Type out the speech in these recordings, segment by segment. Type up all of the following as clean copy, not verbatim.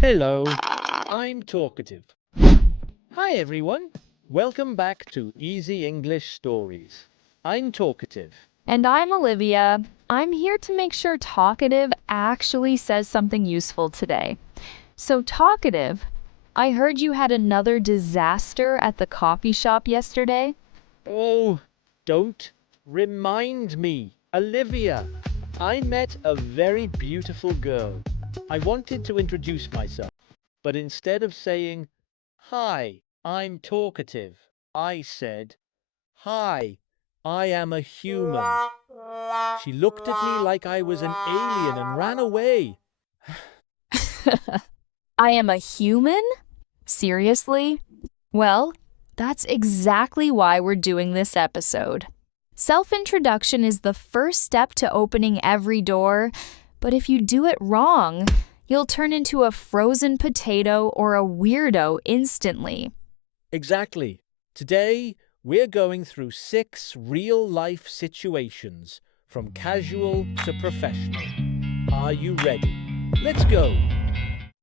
Hello, I'm Talkative. Hi everyone, welcome back to Easy English Stories. I'm Talkative. And I'm Olivia. I'm here to make sure Talkative actually says something useful today. So, Talkative, I heard you had another disaster at the coffee shop yesterday. Oh, don't remind me, Olivia. I met a very beautiful girl. I wanted to introduce myself, but instead of saying, "Hi, I'm Talkative," I said, "Hi, I am a human." She looked at me like I was an alien and ran away. I am a human? Seriously? Well, that's exactly why we're doing this episode. Self introduction is the first step to opening every door, but if you do it wrong, you'll turn into a frozen potato or a weirdo instantly. Exactly. Today, we're going through 6 real-life situations, from casual to professional. Are you ready? Let's go.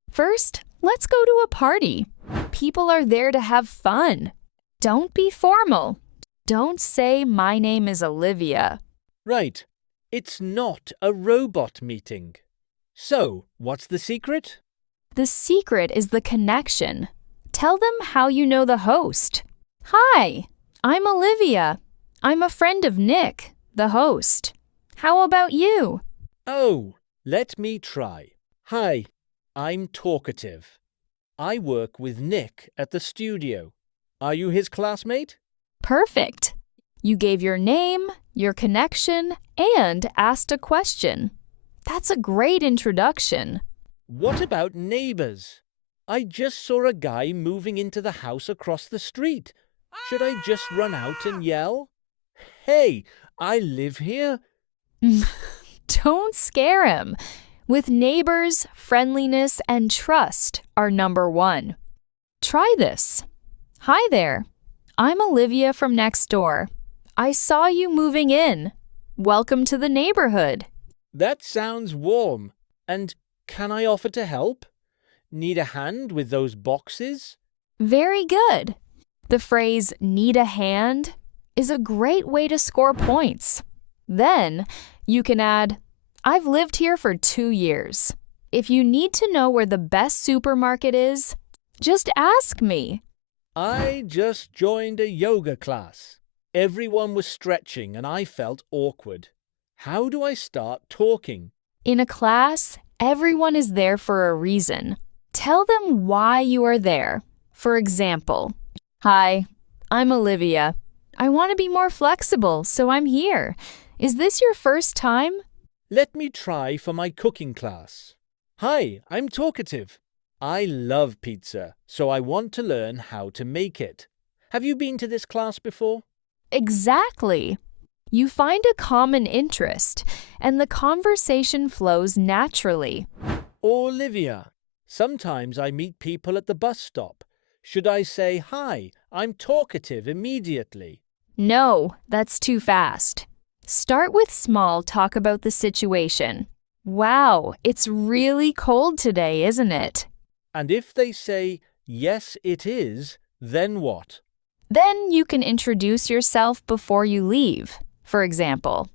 First, let's go to a party. People are there to have fun. Don't be formal. Don't say, "My name is Olivia." Right. It's not a robot meeting. So, what's the secret? The secret is the connection. Tell them how you know the host. "Hi, I'm Olivia. I'm a friend of Nick, the host. How about you?" Oh, let me try. Hi, I'm Talkative. I work with Nick at the studio. Are you his classmate? Perfect. You gave your name, your connection, and asked a question. That's a great introduction. What about neighbors? I just saw a guy moving into the house across the street. Should I just run out and yell, "Hey, I live here"? Don't scare him. With neighbors, friendliness and trust are number one. Try this. "Hi there. I'm Olivia from next door. I saw you moving in. Welcome to the neighborhood." That sounds warm. And can I offer to help? Need a hand with those boxes? Very good. The phrase "need a hand" is a great way to score points. Then you can add, "I've lived here for 2 years. If you need to know where the best supermarket is, just ask me." I just joined a yoga class. Everyone was stretching and I felt awkward. How do I start talking? In a class, everyone is there for a reason. Tell them why you are there. For example, "Hi, I'm Olivia. I want to be more flexible, so I'm here. Is this your first time?" Let me try for my cooking class. Hi, I'm Talkative. I love pizza, so I want to learn how to make it. Have you been to this class before? Exactly. You find a common interest, and the conversation flows naturally. Olivia, sometimes I meet people at the bus stop. Should I say, "Hi, I'm Talkative" immediately? No, that's too fast. Start with small talk about the situation. "Wow, it's really cold today, isn't it?" And if they say, "Yes, it is," then what? Then you can introduce yourself before you leave. For example,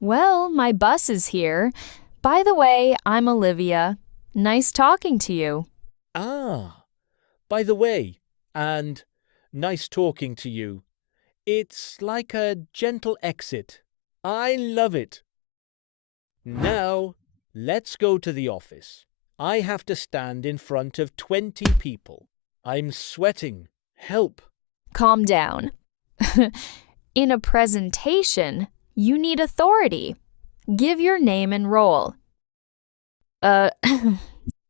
"Well, my bus is here. By the way, I'm Olivia. Nice talking to you." Ah, by the way, and nice talking to you. It's like a gentle exit. I love it. Now, let's go to the office. I have to stand in front of 20 people. I'm sweating. Help. Calm down. In a presentation, you need authority. Give your name and role. Uh,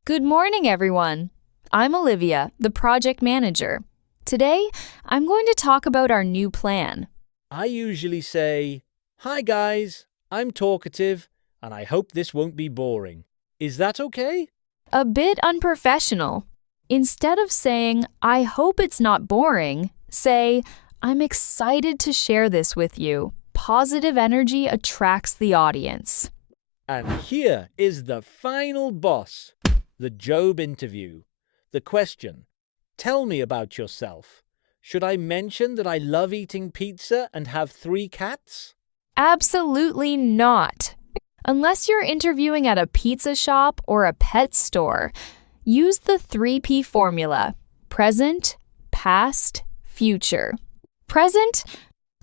Good morning, everyone. I'm Olivia, the project manager. Today, I'm going to talk about our new plan. I usually say, "Hi guys, I'm Talkative, and I hope this won't be boring." Is that okay? A bit unprofessional. Instead of saying, "I hope it's not boring," say, "I'm excited to share this with you." Positive energy attracts the audience. And here is the final boss. The job interview. The question, tell me about yourself. Should I mention that I love eating pizza and have 3 cats? Absolutely not. Unless you're interviewing at a pizza shop or a pet store, use the 3P formula: present, past, future. Present,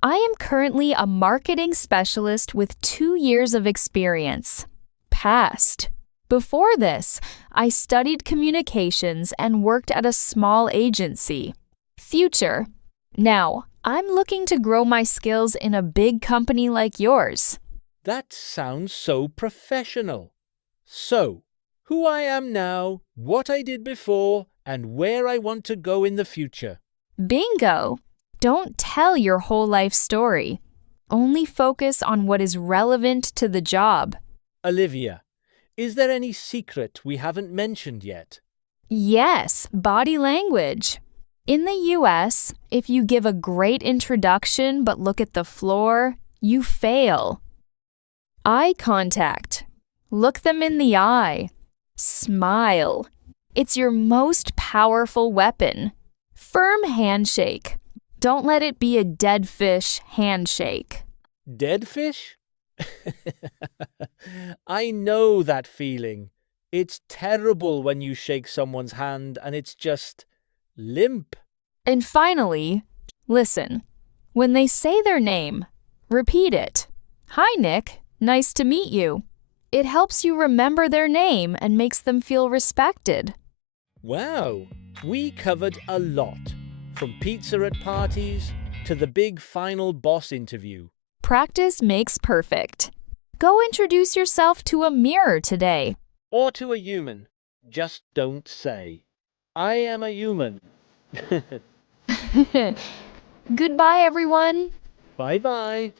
I am currently a marketing specialist with 2 years of experience. Past, before this, I studied communications and worked at a small agency. Future, now, I'm looking to grow my skills in a big company like yours. That sounds so professional. So, who I am now, what I did before, and where I want to go in the future. Bingo! Don't tell your whole life story. Only focus on what is relevant to the job. Olivia, is there any secret we haven't mentioned yet? Yes, body language. In the US, if you give a great introduction but look at the floor, you fail. Eye contact. Look them in the eye. Smile. It's your most powerful weapon. Firm handshake. Don't let it be a dead fish handshake. Dead fish? I know that feeling. It's terrible when you shake someone's hand and it's just limp. And finally, listen. When they say their name, repeat it. Hi, Nick. Nice to meet you. It helps you remember their name and makes them feel respected. Wow, we covered a lot. From pizza at parties to the big final boss interview. Practice makes perfect. Go introduce yourself to a mirror today. Or to a human. Just don't say, I am a human. Goodbye, everyone. Bye-bye.